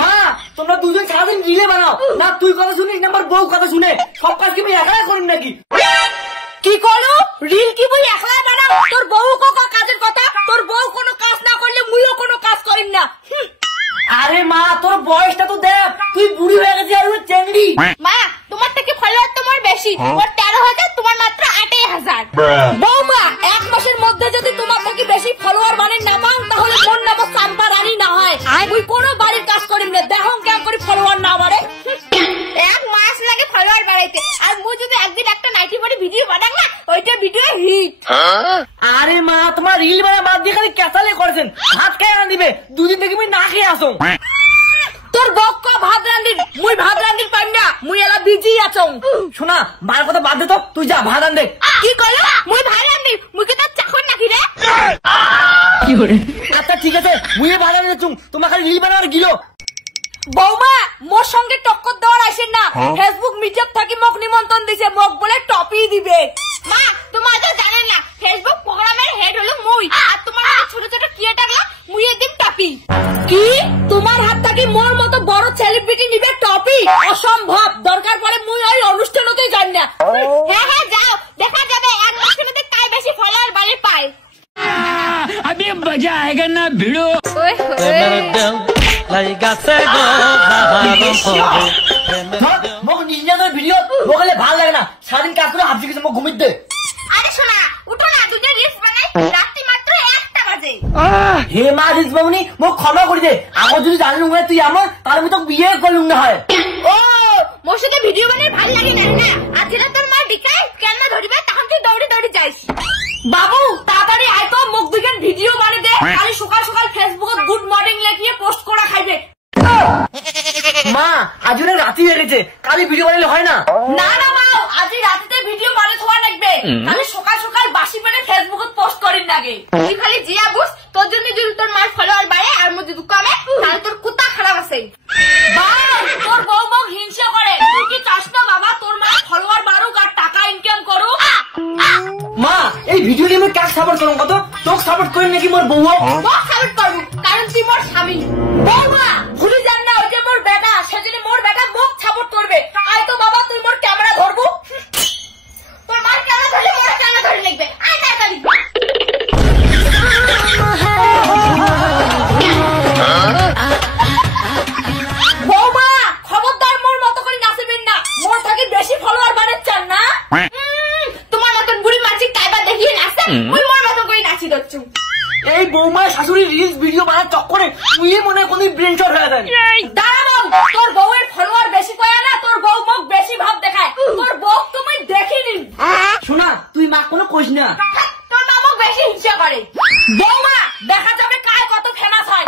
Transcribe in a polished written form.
মা তোমরা দুজন সারাদিন রিলে বানাও না, তুই কথা শুনিস না আমার বউ কথা শুনে, সব কাজ কি আমি একাই করি নাকি? কি করো রিল কি বই একলাই বানাও? তোর বউ কাজের কথা, তোর বউ কোনো কাজ না করলে মুইও কোনো কাজ করিম না। আরে মা তোর বয়সটা তো দেখ, তুই বুড়ি হয়ে গেছিস আর চেংড়ি। মা তোমার থেকে ফলোয়ার তোমার বেশি, ওর 13,000 তোমার মাত্র 8,000। বৌমা এক মাসের মধ্যে যদি তোমার থেকে বেশি ফলোয়ার বানিয়ে না পাও তাহলে কোন নাম সাম্পা রানী না হয়, তুই কোনো বাড়ির কাজ করিম না, দেখো কেমন করে ফলোয়ার না বাড়ে। এক মাস লাগে ফলোয়ার বাড়াইতে, আর মুই যদি একদিন একটা নাইটি পরে ভিডিও বানাই না ওইটা ভিডিও হিট। আরে মা তোমার রিল বানা বাদ দিয়ে খালি ক্যাসালে করেছেন, ভাত খেয়ে আনা দিবে, দুদিন থেকে আমি না খেয়ে আসো। তোর বক ভাত রান্দির, মুই ভাত রান্দির পাই না, মুই এলা বিজি আছং। শোনা মার কথা বাদ দে তো, তুই যা ভাত রান্ধে। কি কইলো মুই ভাত রান্দি, মুই কি তার চাকর নাকি রে? আচ্ছা ঠিক আছে মুই ভাত রান্ধে চুম, তোমার খালি রিল বানাবার গিলো। বৌমা মোর সঙ্গে টক্কর দেওয়ার আসেন না, ফেসবুক মিডিয়ার থাকি মোক নিমন্ত্রণ দিছে, মোক বলে টপি দিবে। মা তোমার তো জানেন না ফেসবুক প্রোগ্রামের হেড হলো মুই, আর তোমার ছোট ছোট ক্রিয়েটররা মুই এদিন টপি। কি তোমার হাত থাকি মোর মতো বড় সেলিব্রিটি নিবে টপি? অসম্ভব, দরকার পড়ে মুই ওই অনুষ্ঠানতেই যাই না। হ্যাঁ হ্যাঁ যাও, দেখা যাবে এক মাসের মধ্যে কাই বেশি ফলোয়ার বাড়ি পায়। अभी मजा आएगा ना भिड़ो। মোক নিজেদের ভিডিও বলে ভাল লাগে না, সারাদিন কাজ করে হাফ গেছে মোক ঘুমিয়ে দে। আরে শোনা উঠো না, দুটো রিলস বানাই, রাত্রি মাত্র 1টা বাজে। হে মা রিলস বাবুনি মোক ক্ষমা করে দে, আগর যদি জানলুম তুই আমার তাহলে আমি তো বিয়ে করলুম না হয়। ও মোর সাথে ভিডিও বানাই ভাল লাগে না না, আজ যেটা তোর মা ডিকাই কেন ধরিবে তখন তুই দৌড়ে দৌড়ে যাইস। বাবু তাড়াতাড়ি আয় তো, মুখ দুইখান ভিডিও বানিয়ে দে, কালি সকাল সকাল ফেসবুকে গুড মর্নিং লিখিয়ে পোস্ট করা খাইবে। মা আজ অনেক রাতি হয়ে গেছে, কালি ভিডিও বানালে হয় না? না না মা আজই রাতে ভিডিও বানিয়ে থোয়া লাগবে, কালি সকাল সকাল বাসি পেটে ফেসবুকে পোস্ট করিন লাগে। তুই খালি জিয়া বুঝ, তোর জন্য যদি তোর মার ফলোয়ার বাড়ে আর মধ্যে যদি কমে তাহলে তোর কুত্তা খারাপ আছে। বাবা তোর বউ বউ হিংসা করে, তুই কি চাস না বাবা তোর মা ফলোয়ার বাড়ুক আর টাকা ইনকাম করুক? মা এই ভিডিও নিয়ে আমি কাক সাপোর্ট করুন, কত তোকে সাপোর্ট করেন নাকি মোর বউ? মোক সাপোর্ট করবো কারণ তুই মোর স্বামী। বৌমা ভুলি যান না ওই যে মোর বেটা, সেজন্য মোর বেটা মোক সাপোর্ট করবে। আয় তো বাবা তুই মোর ক্যামেরা ধরবো, তোর মার ক্যামেরা ধরলে মোর ক্যামেরা ধরে লিখবে। আয় তাড়াতাড়ি। বৌমা খবরদার মোর মতো করে নাচবেন না, মোর থাকি বেশি ফলোয়ার বানাচ্ছেন না। তোমার মতন বুড়ি মাছি কাইবা দেখিয়ে নাচে, ওই মোর মতো করে নাচি দচ্ছু। এই বৌমা শাশুড়ি রিলস ভিডিও বানার চক্করে তুই মনে হয় কোন ব্রেন শট হয়ে যায়। দাঁড়াও তোর বউয়ের ফলোয়ার বেশি কয় না, তোর বউ মোক বেশি ভাব দেখায়, তোর বউ তুমি দেখিনি। শোনা তুই মা কোনো কইস না, তোর মা মোক বেশি হিংসা করে। বৌমা দেখা যাবে কায় কত ফেমাস হয়।